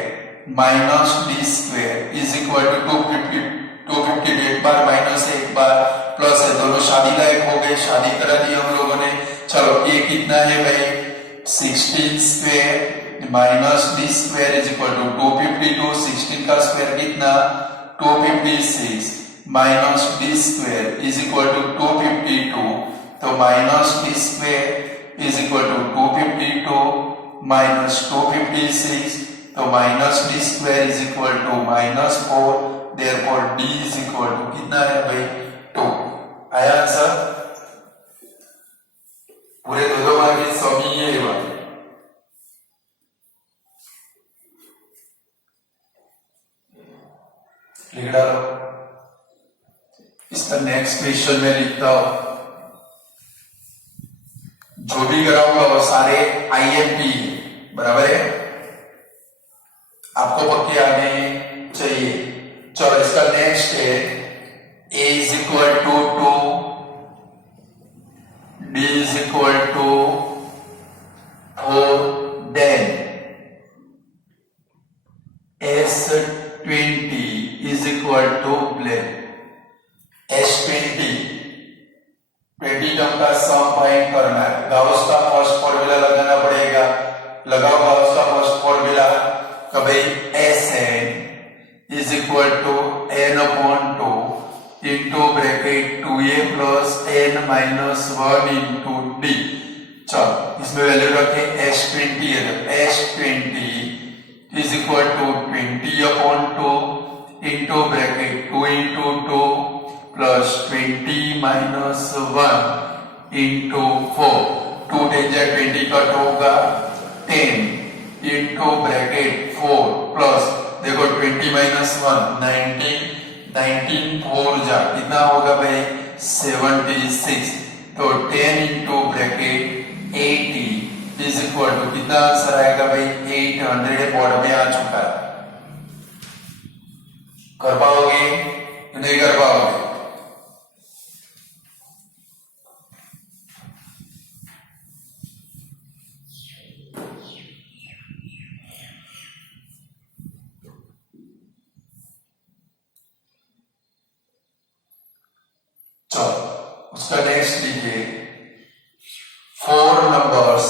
minus d square is equal to 250, एक बार माइनस एक बार प्लस है, दोनों शादी लायक हो गए, शादी करा दी हम लोगों ने। चलो ये कितना है भाई 16 square minus d square is equal to 252, 16 का स्क्वायर कितना 256 minus d square is equal to 252, तो minus d square is equal to 252 minus 256, तो minus d square is equal to -4, therefore d is equal to कितना है भाई 2। आया आंसर, पूरे दो मार्क की समी ये वाली। लिख डालो। इसका नेक्स्ट क्वेश्चन में लिखता हूं, जो भी कराऊंगा वो सारे IMP बराबर है, आपको पक्के आने चाहिए। चलो इसका नेक्स्ट है a is equal to 2, d is equal to 4, then s20 is equal to s20 term का सम फाइंड करना है। गाउस का फर्स्ट फॉर्मूला लगाना पड़ेगा, लगाओ गाउस का फर्स्ट फॉर्मूला, तो भाई Sn is equal to n/2 into bracket 2a plus n-1 into d। चलो इसमें वैल्यू रखें S20 है, तो S20 is equal to 20/2 into bracket 2 into 2 plus 20-1 into 4, 2 10 जा 20 कट होगा 10 इंटू ब्रैकेट 4 प्लस देखो 20-1 19 4 जा कितना होगा भाई 76, तो 10 into bracket 80 is equal to कितना आंसर आएगा भाई 800 बोर्ड में आ चुका है। कर पाओगे नहीं कर पाओगे? चलो उसका नेक्स्ट लिखिए 4 numbers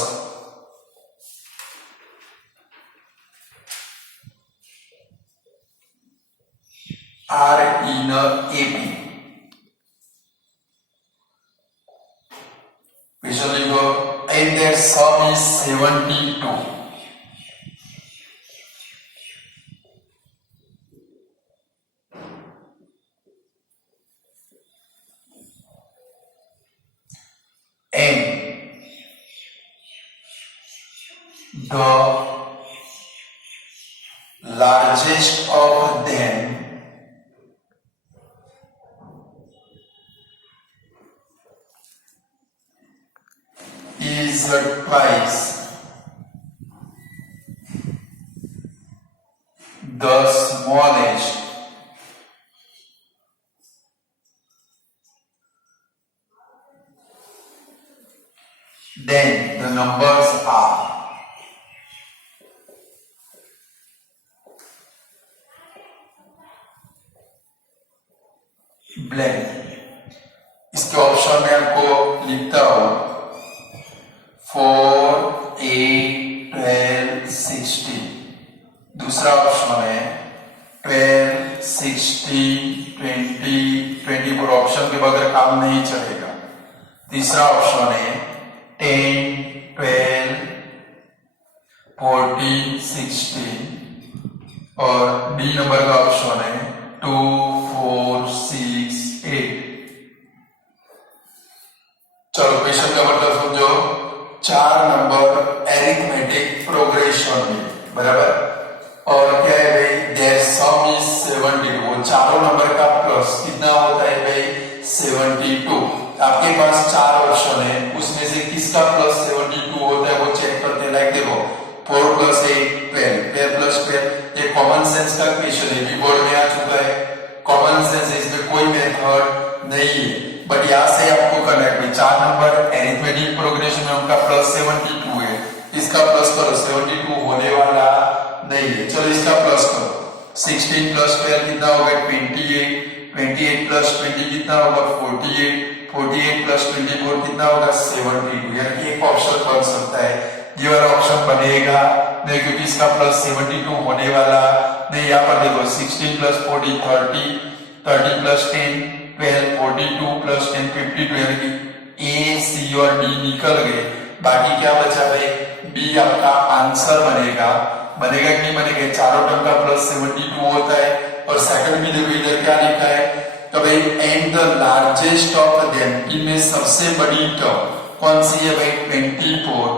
are in a AP. Visually go, and their sum is 72. And the largest of them twice the smallest then the numbers are blank. इसके ऑप्शन में आपको लिखता हूं 4, 8, 12, 16। दूसरा ऑप्शन है 12, 16, 20, 24। ऑप्शन के बगैर काम नहीं चलेगा। तीसरा ऑप्शन है 10, 12, 14, 16 और डी नंबर का ऑप्शन है 2, 4, 6, 8। चलो क्वेश्चन का मतलब समझो। 4 नंबर एरिथमेटिक प्रोग्रेशन में, बराबर, और क्या है भाई, देयर सम इज 72। वो चारों नंबर का प्लस कितना होता है भाई, 72। आपके पास 4 ऑप्शन है, उसमें से किसका प्लस 72 होता है वो चेक करते हैं। लाइक देखो 4 + 8 12, 12 + 12। ये कॉमन सेंस का क्वेश्चन है, भी बोर्ड में आ चुका है। कॉमन सेंस है, इसमें कोई मेथड नहीं है, बट यहां से आपको करना है। 4 नंबर एरिथमेटिक प्रोग्रेशन में उनका प्लस 72 है, इसका प्लस करो। 72 होने वाला नहीं है, चलो इसका प्लस करो। 16 + 12 कितना होगा, 28। 28 + 20 कितना होगा, 48। 48 + 24 कितना होगा, 72। यानी कि एक ऑप्शन बन सकता है। ये वाला ऑप्शन बनेगा नहीं, क्योंकि इसका प्लस 72 होने वाला नहीं। यहाँ पर देखो 16 + 40 30, 30 + 10 12, 42 + 10 52। यानी कि ए, सी और डी निकल गए। बाकी क्या बचा भाई, बी आपका आंसर बनेगा। बनेगा कि नहीं बनेगा, चारों टर्म का प्लस 72 होता है। और सेकंड में देखो इधर क्या लिखा है, तो भाई and the largest of them, इनमें सबसे बड़ी टर्म कौन सी है भाई, 24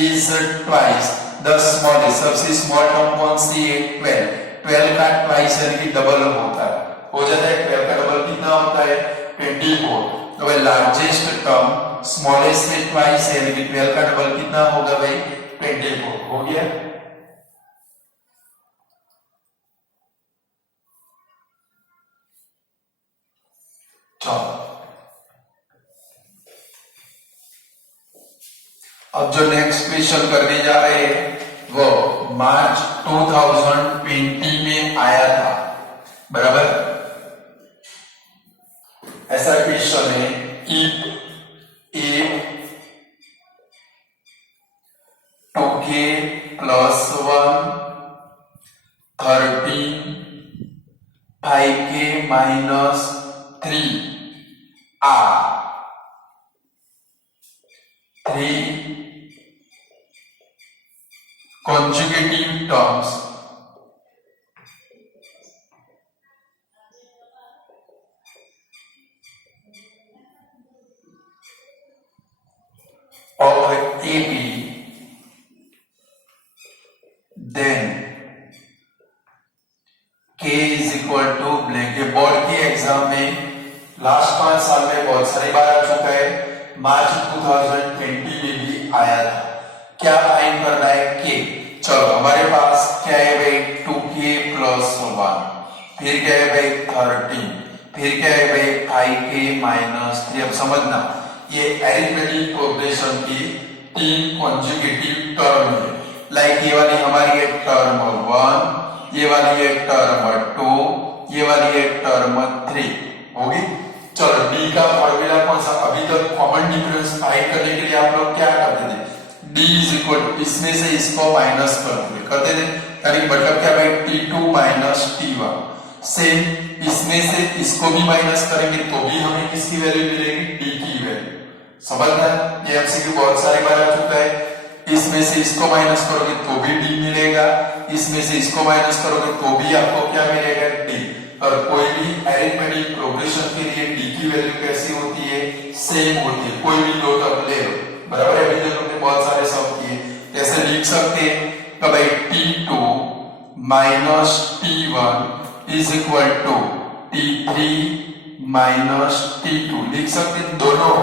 इज ट्वाइस द स्मॉलेस्ट। सबसे स्मॉल टर्म कौन सी है, 12। 12 का ट्वाइस यानी कि डबल होता है, हो जाता है। 12 का डबल कितना होता है, 24। तो भाई लार्जेस्ट टर्म स्मॉलेस्ट में ट्वाइस है, यानी कि 12 का डबल कितना होगा भाई, 24। हो गया। चलो अब जो नेक्स्ट क्वेश्चन करने जा रहे हैं वो मार्च 2020 में आया था, बराबर। ऐसा क्वेश्चन है, if a 2k + 1 13 5k - 3 are 3 consecutive terms of AB, then K is equal to blank। ये बोर्ड की एग्जाम में लास्ट 5 साल में बहुत सारी बार आ चुका है, मार्च 2020 में भी आया था। क्या फाइंड करना है, के। चलो हमारे पास क्या है भाई, 2k + 1, फिर क्या है भाई 13, फिर क्या है भाई 5k - 3। अब समझना, ये अरिथमेटिक प्रोग्रेशन की 3 कॉन्जुगेटिव टर्म है। लाइक ये वाली हमारी है टर्म 1, ये वाली है टर्म 2, ये वाली है टर्म 3 होगी। चलो डी का फॉर्मूला कौन सा, अभी तक कॉमन डिफरेंस फाइंड करने के लिए आप लोग क्या करते थे, डी इज इक्वल इसमें से इसको माइनस करते थे। यानी मतलब क्या भाई, t2 - t1। सेम इसमें से इसको भी माइनस करेंगे तो भी हमें किसकी वैल्यू मिलेगी, डी की वैल्यू। समझना, ये एमसीक्यू बहुत सारी बार आ चुका है। इसमें से इसको माइनस करोगे तो भी डी मिलेगा, इसमें से इसको माइनस करोगे तो भी आपको क्या मिलेगा, डी। और कोई भी अरिथमेटिक प्रोग्रेशन के लिए डी की वैल्यू कैसी होती है, सेम होती है। कोई भी दो टर्म ले लो, बराबर है। अभी तक हमने बहुत सारे सम किए, जैसे लिख सकते हैं तो भाई t2 - t1 is equal to t3 - t2 लिख सकते हैं दोनों।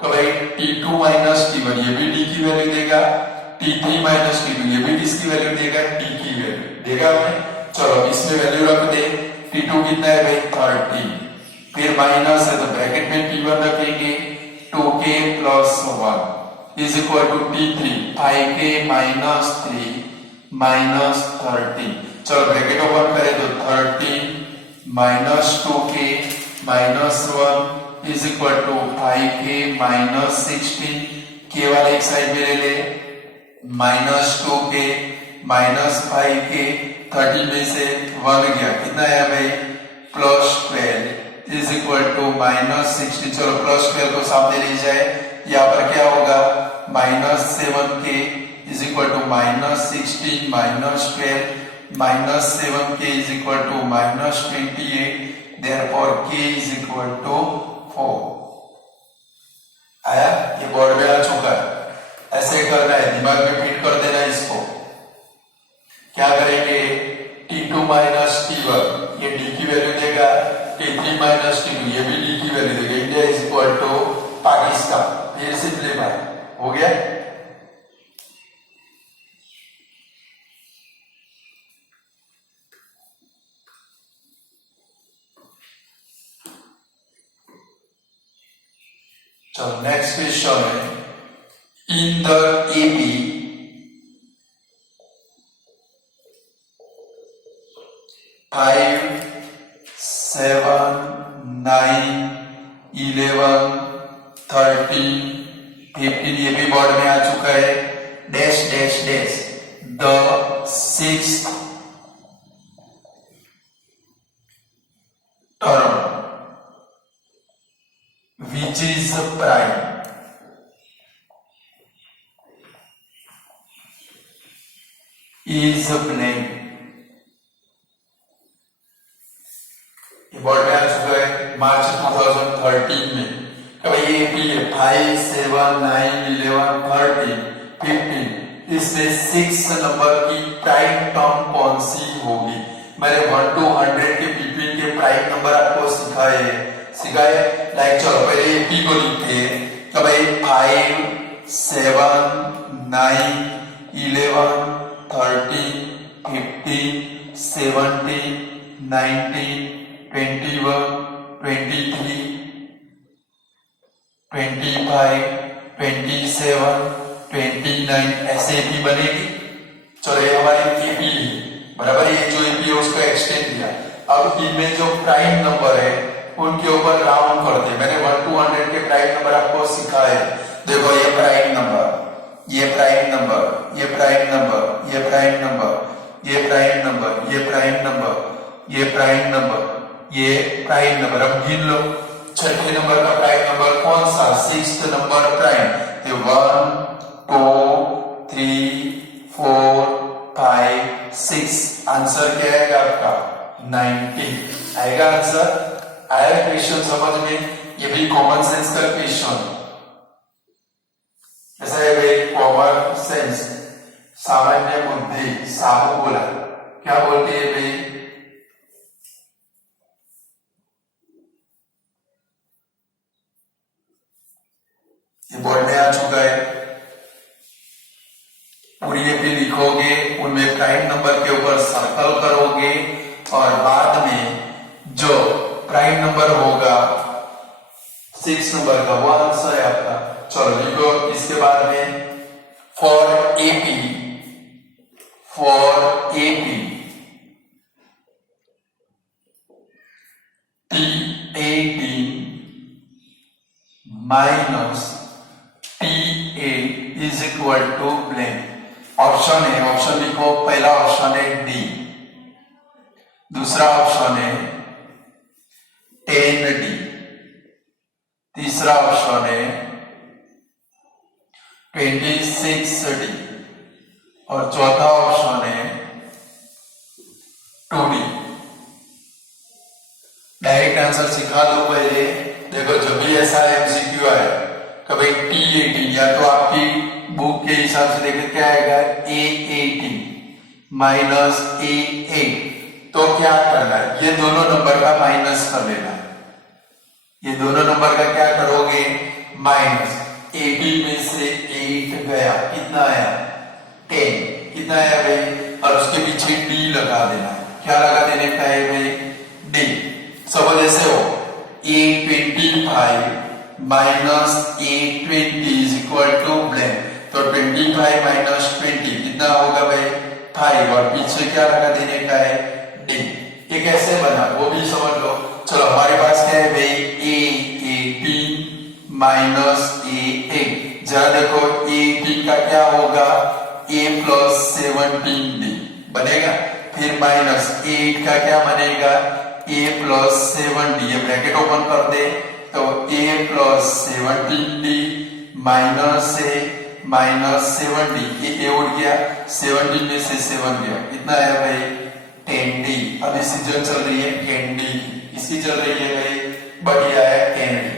तो तो भाई T2 माइनस T1 ये भी D की वैल्यू देगा, T3 माइनस T2 ये भी किसकी वैल्यू देगा, D की वैल्यू देगा हमें। चलो इसमें वैल्यू रख दे, T2 कितना है भाई 30, फिर माइनस है तो ब्रैकेट में T1 रखेंगे, 2k plus 1 is equal to T3 5k minus 3 minus 30। चलो ब्रैकेट ओपन करें तो 30 minus 2k minus 1 is equal to 5k minus 16, k वाले एक साइड में ले ले, माइनस 2k माइनस 5k, 30 में से 1 गया, कितना है भाई plus 12 is equal to minus 16। चलो प्लस 12 को सामने ले जाए, यहाँ पर क्या होगा minus 7k is equal to minus 16 minus 12 minus 7k is equal to minus 28, therefore k is equal to 4। आया, ये बोर्ड में आ चुका है, ऐसे करना है, दिमाग में फिट कर देना इसको। क्या करेंगे, T2 माइनस T1 ये D की वैल्यू देगा, T3 माइनस T2 ये भी D की वैल्यू देगा, India is equal to Pakistan. ये सिंपलीफाई हो गया। चलो नेक्स्ट क्वेश्चन है, इन द AP 5, 7, 9, 11, 13, 15 ये भी बोर्ड में आ चुका है, dash dash dash the 6th term which is prime is blank। ये बोर्ड में आ चुका है मार्च 2013 में। भाई ये पी है 5, 7, 9, 11, 13, 15, इसमें 6 नंबर की प्राइम टर्म कौन सी होगी। मैंने 1 to 100 के बिटवीन के प्राइम नंबर आपको सिखाए। लाइक चलो पहले ये पी को लिखते हैं। तो भाई 5, 7, 9, 11, 13, 15, 17, 19, 21, 23, 25, 27, 29 ऐसे एपी बनेगी। चलो ये हमारी एपी बराबर, ये जो एपी है उसको एक्सटेंड किया। अब इनमें जो प्राइम नंबर है उनके ऊपर राउंड करते हैं। मैंने 1 to 100 के प्राइम नंबर आपको सिखाए। देखो ये प्राइम नंबर, ये प्राइम नंबर, ये प्राइम नंबर, ये प्राइम नंबर, ये प्राइम नंबर, ये प्राइम नंबर, ये प्राइम नंबर, ये प्राइम नंबर। अब गिन लो छठे नंबर का प्राइम नंबर कौन सा, 6th नंबर प्राइम। तो 1, 2, 3, 4, 5, 6 आंसर क्या आएगा आपका 19 आएगा आंसर। आया क्वेश्चन समझ में, ये भी कॉमन सेंस का क्वेश्चन ऐसा है भाई, कॉमन सेंस सामान्य बुद्धि। साहू बोला क्या बोलते हैं भाई, ये बोर्ड में आ चुका है। पूरी एपी लिखोगे, उनमें प्राइम नंबर के ऊपर सर्कल करोगे और बाद में जो प्राइम नंबर होगा 6 नंबर का वो आंसर है आपका। चलो लिखो इसके बाद में for AP T18 minus T8 is equal to blank. Option है, ऑप्शन लिखो। पहला ऑप्शन है डी, दूसरा ऑप्शन है 10D, तीसरा ऑप्शन है 26D और चौथा ऑप्शन है 2D। डायरेक्ट आंसर सिखा दो पहले। देखो जब भी ऐसा एमसीक्यू आए कभी T18 या तो आपकी बुक के हिसाब से देखें क्या आएगा A18 माइनस A8, तो क्या करना है, ये दोनों नंबर का माइनस कर लेना। ये दोनों नंबर का क्या करोगे, माइनस 18 में से 8 गया, कितना आया 10, कितना आया भाई, और उसके पीछे डी लगा देना। क्या लगा देने का है भाई, डी। समझ ऐसे हो, 825 minus 820 is equal to blank, तो 25 माइनस 20 कितना होगा भाई 5, और पीछे क्या लगा देने का है डी। ये कैसे बना वो भी समझ लो। चलो हमारे पास क्या है भाई, A18 माइनस A8, जरा देखो A18 का क्या होगा, A प्लस 17D बनेगा, फिर माइनस A8 का क्या बनेगा, A प्लस 7D, ये ब्रैकेट ओपन कर दे तो A plus 17D minus A minus 7D, ये A उड़ गया, 17 में से 7 गया, कितना आया भाई 10D। अभी सीजन चल रही है कैंडी, इसकी चल रही है भाई बढ़िया है कैंडी,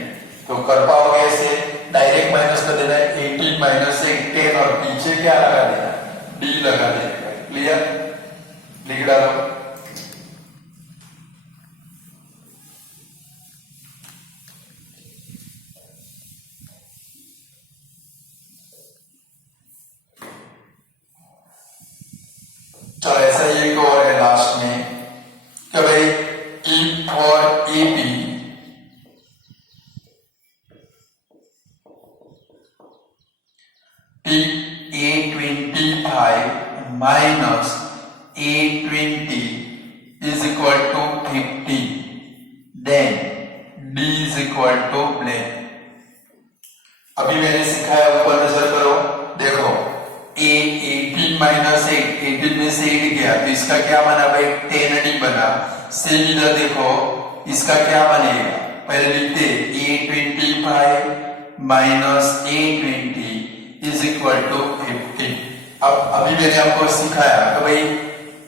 तो कर पाओगे ऐसे, डायरेक्ट माइनस कर देना है 18 माइनस 8 10, और पीछे क्या लगा देना, डी लगा देना। क्लियर, लिख डालो। चलो ऐसा ही एक और है लास्ट में, क्या भाई E for AP A25 minus A20 is equal to 50, then D is equal to blank। अभी मैंने सिखाया, ऊपर नजर करो, देखो A18 माइनस 8, 18 में से 8 गया तो इसका क्या बना भाई 10D बना। सेम इधर देखो इसका क्या बनेगा, पहले लिखते A25 minus A20 is equal to 50। अब अभी मैंने आपको सिखाया कि भाई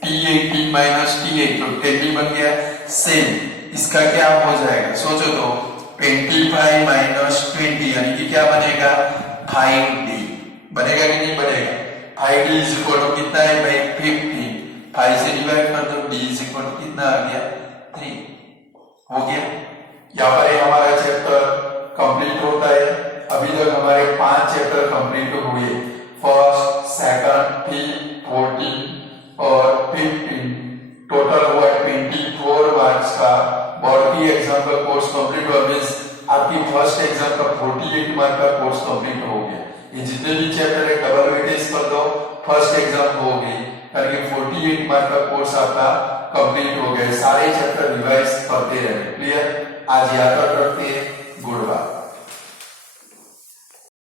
T18 माइनस T8 तो 10D बन गया, सेम इसका क्या हो जाएगा, सोचो तो 25 माइनस 20 यानी कि क्या बनेगा 5D बनेगा कि नहीं बनेगा। 5D इज इक्वल टू कितना है भाई 15, 5 से डिवाइड कर दो, D इज इक्वल टू कितना आ गया 3, हो गया। यहाँ पर हमारा चैप्टर कंप्लीट होता है। अभी तक हमारे 5 चैप्टर कंप्लीट हुए, फर्स्ट सेकंड 3 14 और 15, टोटल हुआ 24 मार्क्स का बोर्ड की एग्जाम का कोर्स कंप्लीट हुआ, मींस आपकी फर्स्ट एग्जाम का 48 मार्क का कोर्स कंप्लीट हो गया। ये जितने भी चैप्टर है डबल वेटेज कर दो, फर्स्ट एग्जाम हो गई, करके 48 मार्क का कोर्स आपका कंप्लीट हो गया। सारे चैप्टर रिवाइज करते रहे। क्लियर, आज याद रखते हैं।